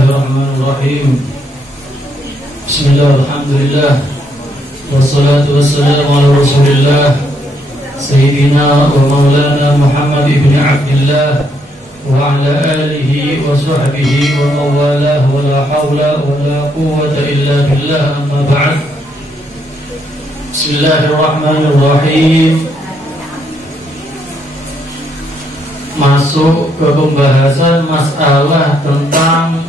Bismillahirrahmanirrahim. Bismillah, alhamdulillah, wassalatu wassalamu ala rasulillah Sayyidina wa maulana Muhammad ibn Abdillah wa ala alihi wa sahbihi wa mawalah wa la hawla wa la quwwata illa billah, amma ba'd. Bismillahirrahmanirrahim. Masuk ke pembahasan masalah tentang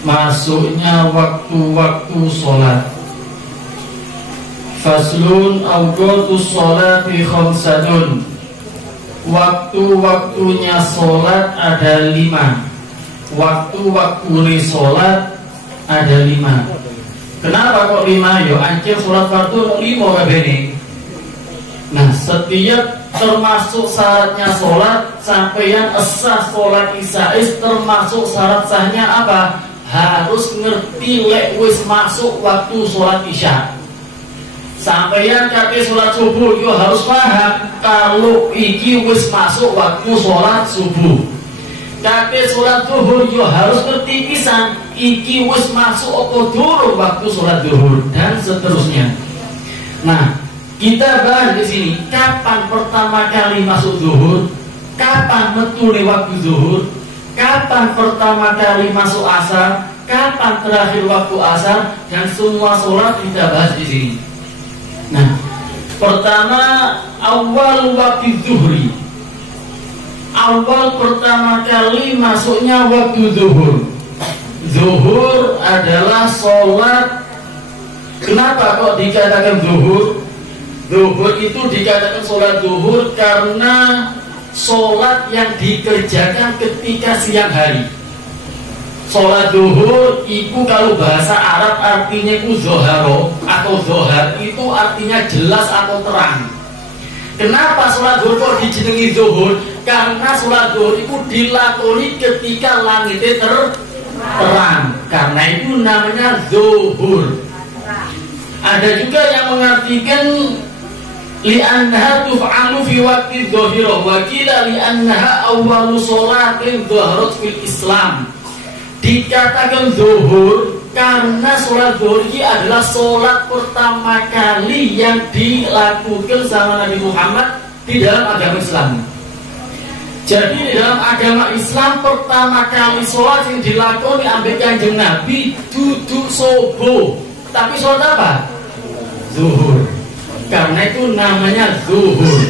masuknya waktu-waktu sholat. Faslun awqatus sholati khamsatun. Waktu-waktunya sholat ada 5. Waktu-waktu sholat ada 5. Kenapa kok 5? Yo anjir sholat fardu 5 kabeh. Nah, setiap termasuk syaratnya sholat sampai yang sah sholat isya termasuk syarat sahnya apa? Harus ngerti lek wis masuk waktu sholat isya. Sampeyan kate sholat subuh yo harus paham kalau iki wis masuk waktu sholat subuh. Kate sholat zuhur yo harus ngerti pisan iki wis masuk apa durung waktu sholat zuhur, dan seterusnya. Nah, kita bahas di sini kapan pertama kali masuk zuhur, kapan metune waktu zuhur, kapan pertama kali masuk asar, kapan terakhir waktu asar, dan semua sholat kita bahas di sini. Nah, pertama awal waktu zuhri. Awal pertama kali masuknya waktu zuhur. Zuhur adalah sholat. Kenapa kok dikatakan zuhur? Zuhur itu dikatakan sholat zuhur karena sholat yang dikerjakan ketika siang hari. Sholat zuhur itu kalau bahasa Arab artinya itu zoharo atau zohar, itu artinya jelas atau terang. Kenapa sholat zuhur kok dijenengi zuhur? Karena sholat zuhur itu dilakoni ketika langitnya terang. Karena itu namanya zuhur. Ada juga yang mengartikan li'annaha tuf'alu fi waqti dhuhra wa qila li'annaha awwalu sholatin dhuhrat fil Islam. Dikatakan zuhur karena sholat zuhur ini adalah sholat pertama kali yang dilakukan sama Nabi Muhammad di dalam agama Islam. Jadi di dalam agama Islam pertama kali sholat yang dilakoni ambil Kanjeng Nabi duduk subuh. Tapi sholat apa? Zuhur. Karena itu namanya zuhur.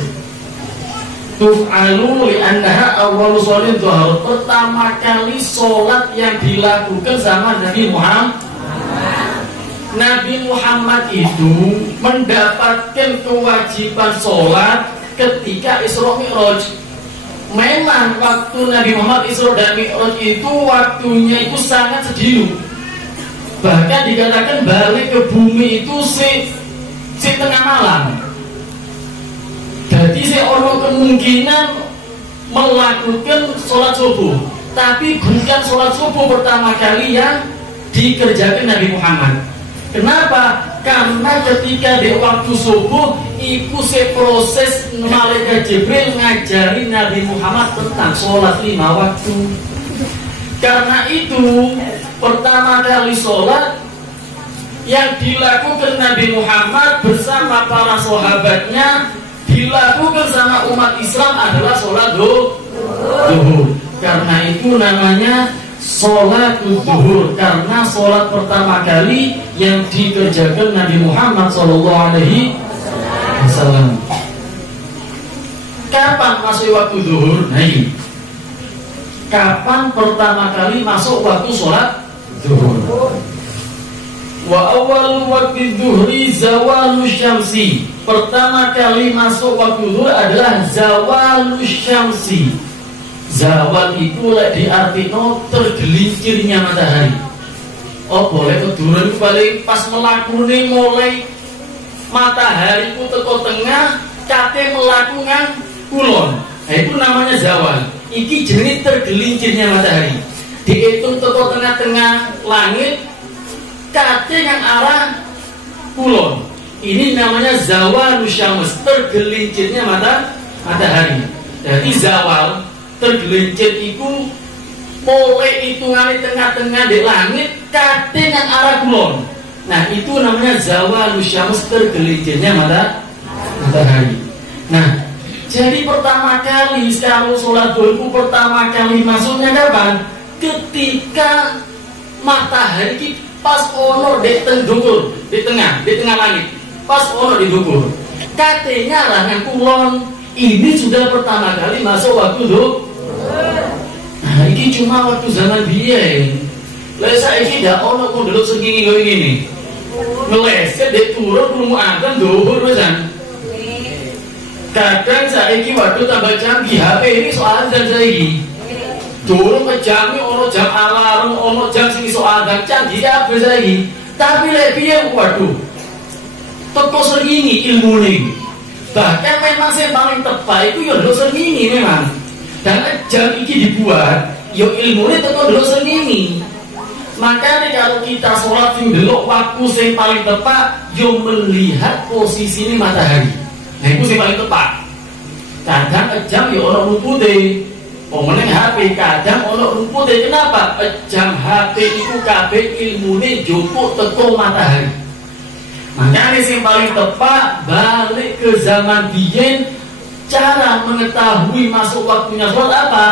Tuf'alu li'annaha awwalu sholatin dhuhr. Pertama kali sholat yang dilakukan sama Nabi Muhammad. Nabi Muhammad itu mendapatkan kewajiban sholat ketika Isra Mi'raj. Memang waktu Nabi Muhammad Isra dan Mi'raj itu waktunya itu sangat sedilu. Bahkan dikatakan balik ke bumi itu si tengah malam. Jadi seorang kemungkinan melakukan sholat subuh, tapi bukan sholat subuh pertama kali yang dikerjakan Nabi Muhammad. Kenapa? Karena ketika di waktu subuh itu proses malaikat Jibril ngajari Nabi Muhammad tentang sholat 5 waktu. Karena itu pertama kali sholat yang dilakukan Nabi Muhammad bersama para sahabatnya, dilakukan sama umat Islam adalah sholat zuhur. Karena itu namanya sholat zuhur, karena sholat pertama kali yang dikerjakan Nabi Muhammad SAW. Kapan masuk waktu zuhur? Nah ini, kapan pertama kali masuk waktu sholat zuhur? Wa awal waktu zuhri zawalu syamsi. Pertama kali masuk waktu zuhur adalah zawalu syamsi. Zawal itu diartikan tergelincirnya matahari. Oh boleh keduren paling pas melakune mulai matahari itu teko tengah kate melakukan kulon. Nah, itu namanya zawal. Iki jenis tergelincirnya matahari. Dihitung teko tengah-tengah langit kate yang arah kulon. Ini namanya zawal syams, tergelincirnya matahari. Jadi zawal tergelincir itu mulai hitungan tengah-tengah di langit kadang yang arah kulon. Nah itu namanya zawalus syams, tergelincirnya matahari. Nah jadi pertama kali kalau sholat duhur itu pertama kali masuknya kapan? Ketika matahari pas ono di tengdukur, di tengah langit, pas ono di dukur. Katanya rangan kulon ini sudah pertama kali masuk waktu duhur. Nah, ini cuma waktu zaman biyen. Lah saiki ndak ono kok delok segini koyo ngene. Ngeleset dek turun krungu adzan duhur pisan. Kadang saiki waktu tambah canggih HP ini soal adzan saiki. Turun ke jam ono jam alarm, ono jam sing iso adzan canggih kabeh saiki. Tapi lek piye waduh. Teko segini ilmune. Bahkan memang yang paling tepat itu ya delok segini memang. Dan jam ini dibuat, yo ilmunya tetap dulu sendiri. Makanya kalau kita sholat yang dulu waktu yang paling tepat, yo melihat posisi ini matahari. Nah itu yang paling tepat. Kadang jam yo orang rumputnya, ngomongin HP. Kadang orang rumputnya kenapa? Jam HP itu kabeh ilmunya joko teko matahari. Makanya yang paling tepat balik ke zaman biyen. Cara mengetahui masuk waktunya sholat apa?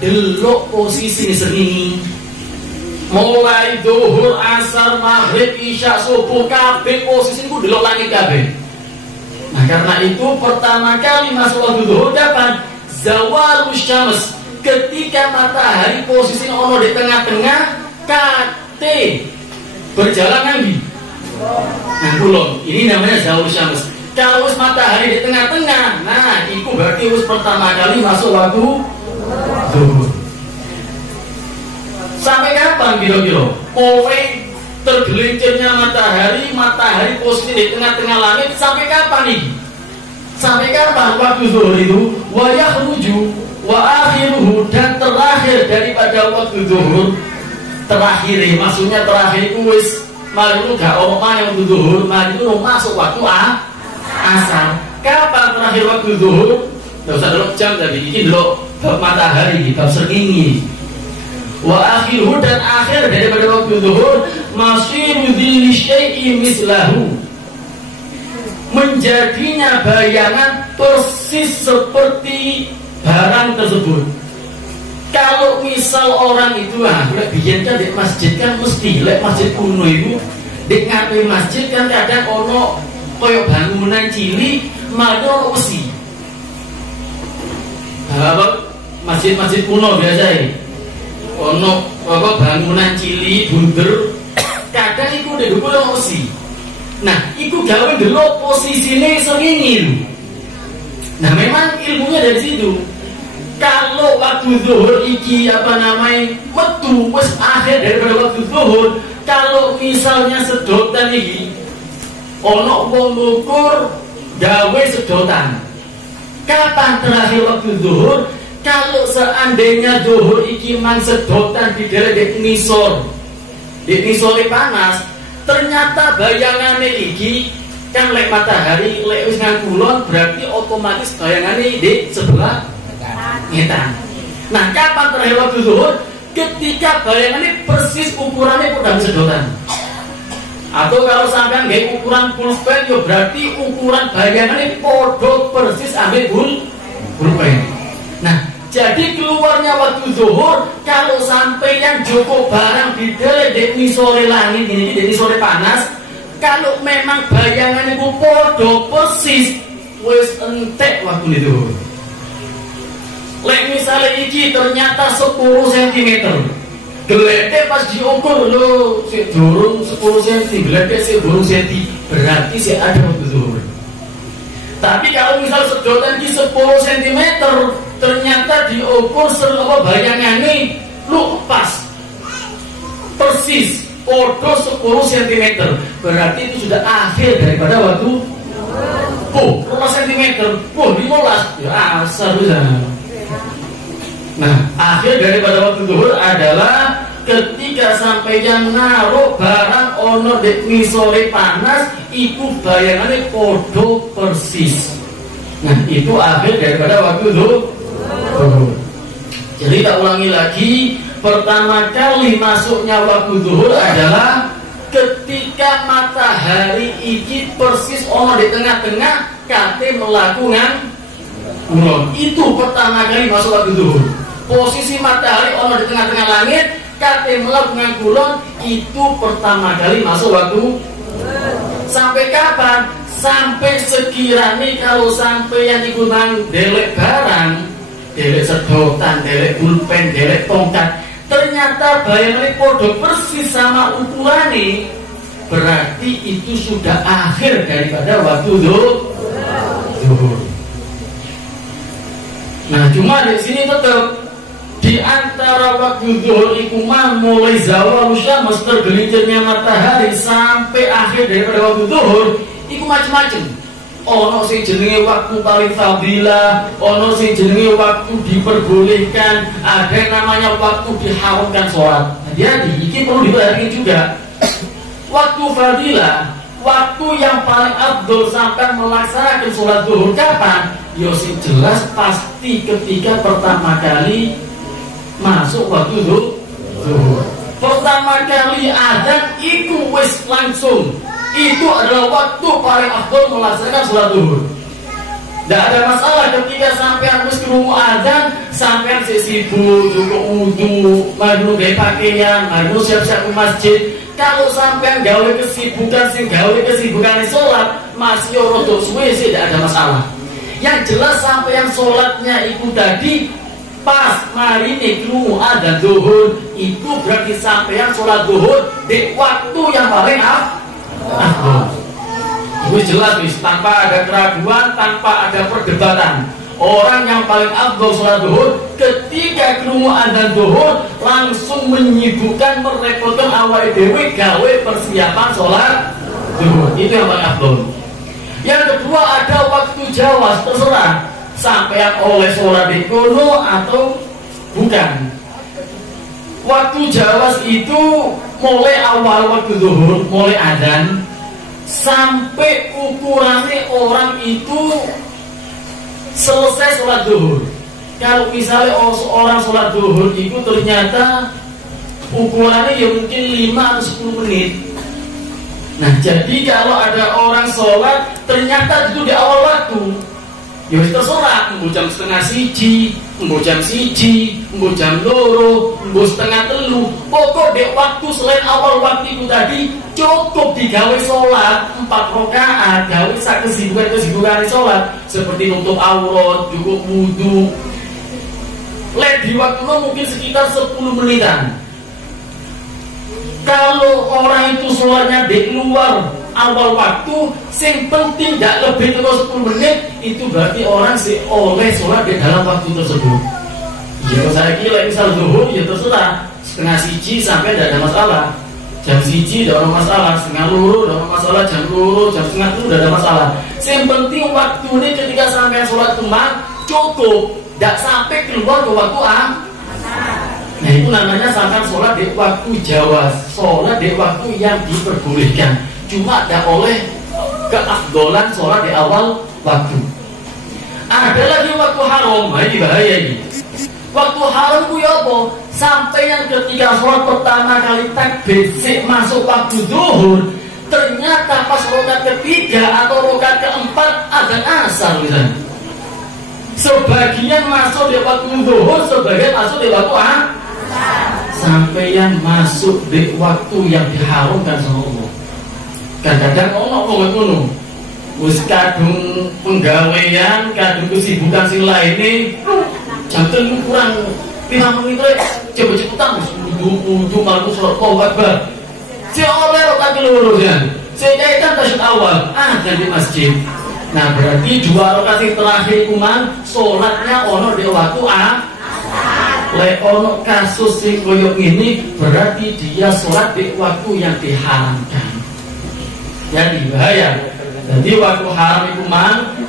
Delok posisi sering. Mulai duhur, asar, maghrib, isya, subuh, kabeh posisi itu delok langit kabeh. Nah karena itu pertama kali masuk waktu duhur kapan? Zawalus syams. Ketika matahari posisi ono di tengah-tengah, kate berjalan lagi. Nah kulon, ini namanya zawalus syams. Kalau matahari di tengah-tengah, nah itu berarti pertama kali masuk waktu zuhur. Sampai kapan kira-kira? Mulai tergelincirnya matahari posisi di tengah-tengah langit sampai kapan nih? Sampai kapan waktu zuhur itu? Wa yakhruju wa akhiruhu, dan terakhir daripada waktu zuhur, terakhir maksudnya terakhir itu wis malu gak omong waktu zuhur, mari itu masuk waktu asar. Kapan terakhir waktu zuhur? Tidak usah delok jam tadi, ini delok matahari, bab srengenge. Wa akhiruhu, dan akhir daripada waktu zuhur, masiru dzilli syai'i mislahu, menjadinya bayangan persis seperti barang tersebut. Kalau misal orang itu biyen kan di masjid kan mesti lek masjid kuno itu di ngarepe masjid kan kadang ono koyo bangunan cilik malah besi. Masjid-masjid kuno biasa ya. Ono bangunan cilik bunder, kadang iku ndek dhuwur ono besi. Nah, iku gawe ndelok posisine srengenge. Nah, memang ilmunya dari situ. Kalau waktu zuhur iki metu wis akhir daripada waktu zuhur, kalau misalnya sedotan iki ono wong ngukur gawe sedotan. Kapan terakhir waktu zuhur? Kalau seandainya zuhur iki mang sedotan di daerah nisor panas, ternyata bayangannya iki kan lek matahari lek wis ngangkulon, berarti otomatis bayangannya di sebelah ngetan. Nah, kapan terakhir waktu zuhur? Ketika bayangannya persis ukurannya udah sedotan. Atau kalau sampean nggak ukuran pulpen, ya berarti ukuran bayangannya podo persis ambil pulpen. Nah, jadi keluarnya waktu zuhur kalau sampai yang joko barang di sore langit ini, di sore panas, kalau memang bayangannya itu podo persis, wes entek waktu itu. Lek misalnya iki ternyata 10 cm, geledek pas diukur lo si durung 10 cm, geledek si durung cm, berarti si ada waktu zuhur. Tapi kalau misal sedotan di 10 cm, ternyata diukur seluruh bayangannya lu pas persis podo 10 cm, berarti itu sudah akhir daripada waktu. 2 cm, 15, ya asal bisa. Nah, akhir daripada waktu zuhur adalah ketika sampai yang naruh barang ono di ngisore panas, itu bayangannya podo persis. Nah, itu akhir daripada waktu zuhur. Jadi tak ulangi lagi, pertama kali masuknya waktu zuhur adalah ketika matahari iki persis ono di tengah-tengah kate melakukan kulon. Itu pertama kali masuk waktu zuhur. Posisi matahari ono di tengah-tengah langit kate melakukan kulon, itu pertama kali masuk waktu. Sampai kapan? Sampai sekiranya kalau sampai yang ikutan delek barang, delek sedotan, delek pulpen, delek tongkat, ternyata bayangannya podo persis sama ukurannya, berarti itu sudah akhir daripada waktu zuhur. Nah, cuma di sini tetap di antara waktu zuhur itu mulai zawal syams, tergelincirnya matahari sampai akhir daripada waktu zuhur, itu macam-macam. Ono sing jenenge waktu paling fadilah, ono sing jenenge waktu diperbolehkan, ada yang namanya waktu diharamkan sholat. Jadi ini perlu diperhatikan juga. Waktu fadilah, waktu yang paling afdol sampai melaksanakan sholat zuhur kapan? Yo sing jelas pasti ketika pertama kali masuk waktu zuhur. Pertama kali adzan itu wis langsung. Itu adalah waktu paling afdol melaksanakan sholat zuhur. Tidak ada masalah ketika sampean harus kerungu adzan, sampean sibuk, cukup wudu, madu gaya pakaian, madu siap-siap ke masjid. Kalau sampean gawe kesibukan sholat masih rodo suwe sih tidak ada masalah. Yang jelas sampean sholatnya itu tadi pas mari nih kerungu adzan zuhur, itu berarti sampean sholat zuhur di waktu yang paling afdol. Itu jelas bis, tanpa ada keraguan, tanpa ada perdebatan. Orang yang paling afdol sholat zuhur ketika krungu adzan zuhur langsung menyibukkan, merepotkan awake dhewe gawe persiapan sholat zuhur. Itu yang paling afdol. Yang kedua ada waktu jawas, terserah sampean oleh sholat di kono atau bukan. Waktu jawas itu mulai awal waktu zuhur, mulai adzan sampai ukurannya orang itu selesai sholat zuhur. Kalau misalnya orang sholat zuhur itu ternyata ukurannya ya mungkin 5 atau 10 menit. Nah, jadi kalau ada orang sholat ternyata itu di awal waktu, ya terserah, mau jam setengah siji, mau jam siji, mau jam loro, mau setengah telu, pokok dek waktu selain awal waktu itu tadi cukup digawe sholat 4 rakaat, gawe sak kesibukan sholat seperti nutup aurat, cukup wudu. Di waktu mungkin sekitar 10 menitan. Kalau orang itu sholatnya di luar awal waktu, yang penting tidak lebih dari 10 menit, itu berarti orang oleh sholat di dalam waktu tersebut. Ya saya kira misal zuhur ya terserah, setengah siji sampai tidak ada masalah, jam siji tidak ada masalah, setengah luru tidak ada masalah, jam luru, jam setengah itu tidak ada masalah. Yang penting waktu ini ketika sampai sholat kemang cukup, tidak sampai keluar ke waktu Nah itu namanya sampai sholat di waktu jawas, sholat di waktu yang diperbolehkan. Cuma tidak oleh keafdolan sholat di awal waktu. Ada lagi waktu haram, ini bahaya ini. Waktu haram itu ya apa? Sampai yang ketika sholat pertama kali takbir masuk waktu zuhur, ternyata pas rokat ketiga atau rokat keempat adzan asar misalnya. Sebagian masuk di waktu zuhur, sebagian masuk di waktu sampai yang masuk di waktu yang diharamkan sama Allah. Kadang-kadang ngomong ngono, wis kadung penggawean, kadung kesibukan sing lainnya, janten kurang 5 menit rek, coba cepetan wis wudu malu sholat Akbar. Si oleh rokat keloro jan. Saya kaitan tasyahud awal, di masjid. Nah berarti 2 rakaat terakhir kuman sholatnya ono di waktu le ono kasus sing koyo ini berarti dia sholat di waktu yang diharamkan. Jadi bahaya. Jadi waktu haram itu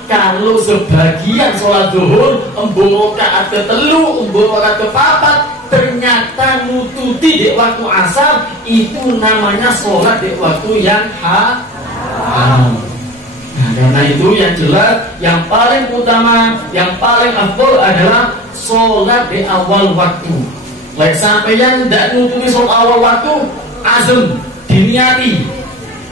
kalau sebagian sholat zuhur embung rakaat ketelu, embung rakaat kepapat ternyata nututi di waktu asar, itu namanya sholat di waktu yang haram. Nah, karena itu yang jelas, yang paling utama, yang paling afdol adalah sholat di awal waktu. Lek sampeyan ndak nutupi sholat awal waktu, azam diniati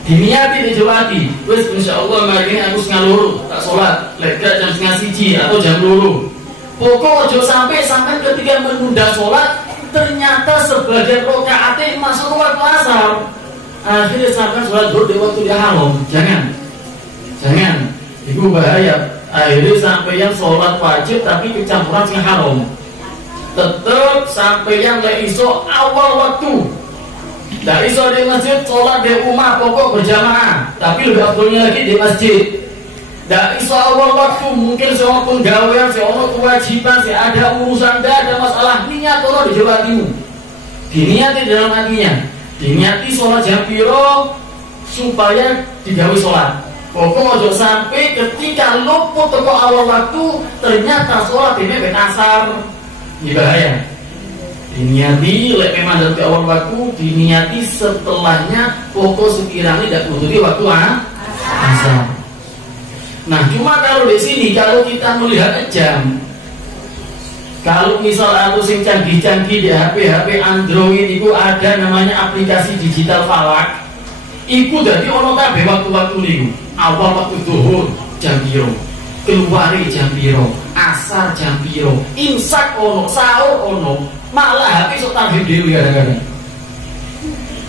dijawati. Wis insyaallah mari ini aku setengah loro tak sholat, lek gak jam setengah siji atau jam loro. Pokok ojo sampai ketika menunda sholat ternyata sebagian rakaatnya masuk ke waktu asar. Akhirnya sampai sholat zuhur di waktu dia haram. Jangan, itu bahaya. Akhirnya sampai yang sholat wajib tapi kecampuran sing haram. Tetap sampai yang lek iso awal waktu. Dari iso di masjid sholat di rumah pokok berjamaah, tapi lebih afdolnya lagi di masjid. Dari iso awal waktu mungkin seorang penggawean, seorang kewajiban, ada urusan, ada masalah, niat Allah dijawatimu. Diniati dalam hatinya, diniati sholat jam piro supaya digawe sholat. Pokok ojo sampai ketika luput toko awal waktu ternyata sholat ini betasar. Ini bahaya. Diniati lek memang dari awal waktu, diniati setelahnya pokok sekiranya tidak menutupi waktu asar. Nah, cuma kalau di sini kalau kita melihat jam, kalau misal aku sing canggih-canggih di HP Android itu ada namanya aplikasi digital falak. Iku jadi ono kabeh waktu-waktu niku. Awal waktu zuhur jam piro, keluari jam piro, asar jam piro, imsak ono, sahur ono, malah habis sok tambah dhewe kadang-kadang.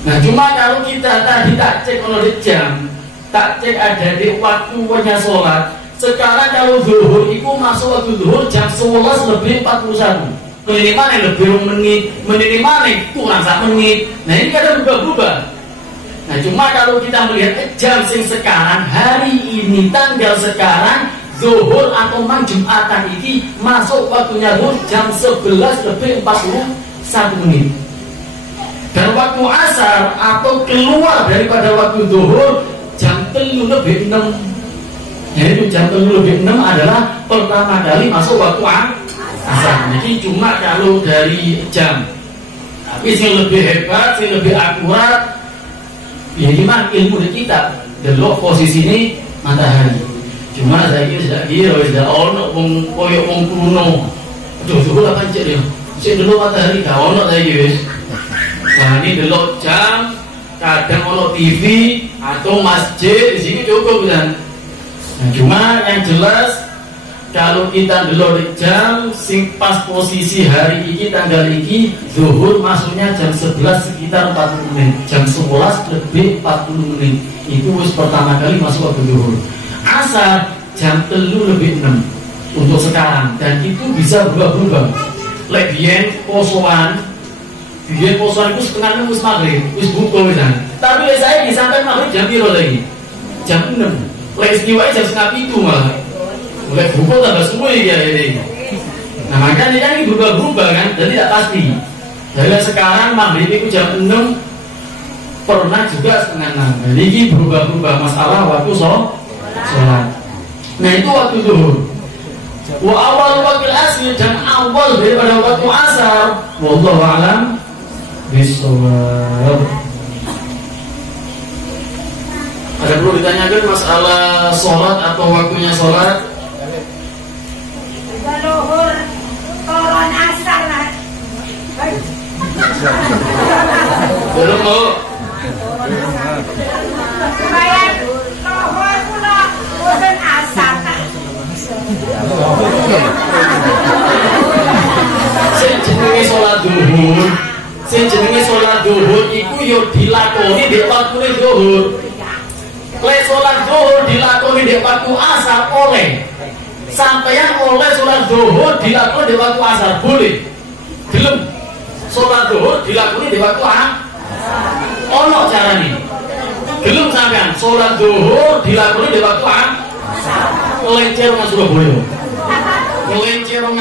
Nah, cuma kalau kita tadi tak cek ono di jam, tak cek ada di waktunya sholat. Sekarang kalau zuhur itu masuk waktu zuhur jam 11 lebih 41. Minimal lebih menit, minimal kurang 1 menit. Nah, ini kadang berubah-ubah. Nah, cuma kalau kita melihat jam sing sekarang, hari ini, tanggal sekarang, zuhur atau Jumatan ini masuk waktunya zuhur jam 11 lebih 41 menit. Dan waktu asar atau keluar daripada waktu zuhur jam 3 lebih 6. Yaitu jam 3 lebih 6 adalah pertama kali masuk waktu asar. Jadi cuma kalau dari jam. Tapi yang lebih hebat, yang lebih akurat, ya gimana ilmu di kitab delok posisi ini matahari. Cuma saya sudah kira sudah ono koyok wong kuno. Aduh, zuhur apa cek dia? Cek delok matahari gak ono saya wis. Nah, ini delok jam, kadang ono TV atau masjid di sini cukup kan. Nah, cuma yang jelas kalau kita delok di jam sing pas posisi hari ini tanggal ini zuhur masuknya jam 11 sekitar 40 menit, jam 11 lebih 40 menit itu wis pertama kali masuk waktu zuhur. Asar jam 3 lebih 6 untuk sekarang, dan itu bisa berubah-ubah. Lek biyen posoan itu setengah 6 wis maghrib, wis buka wisan. Tapi lek saya sampai maghrib jam piro lagi? Jam 6. Lek istiwa jam setengah 7 malah. Mulai buku tambah semua ya ini. Nah, makanya kan ini berubah-berubah kan, jadi tidak pasti. Dari sekarang maghrib itu jam 6, pernah juga setengah 6. Jadi ini berubah-berubah masalah waktu sholat. Nah, itu waktu zuhur. Wa awal waktu asar dan awal daripada waktu asar. Wallahu a'lam bishawab. Ada perlu ditanyakan masalah sholat atau waktunya sholat? Zuhur turun asar lah. Belum mau. Bayar zuhur pula turun asar. Sing jenenge sholat zuhur iku yo dilakoni di waktu zuhur. Lek sholat zuhur dilakoni di waktu asar oleh. Sampeyan oleh sholat zuhur dilakoni di waktu asar boleh. Belum. Sholat zuhur dilakoni di waktu asar. Ono carane. Belum sampeyan sholat zuhur dilakoni di waktu asar. Kelencer nang Surabaya. Kelencer nang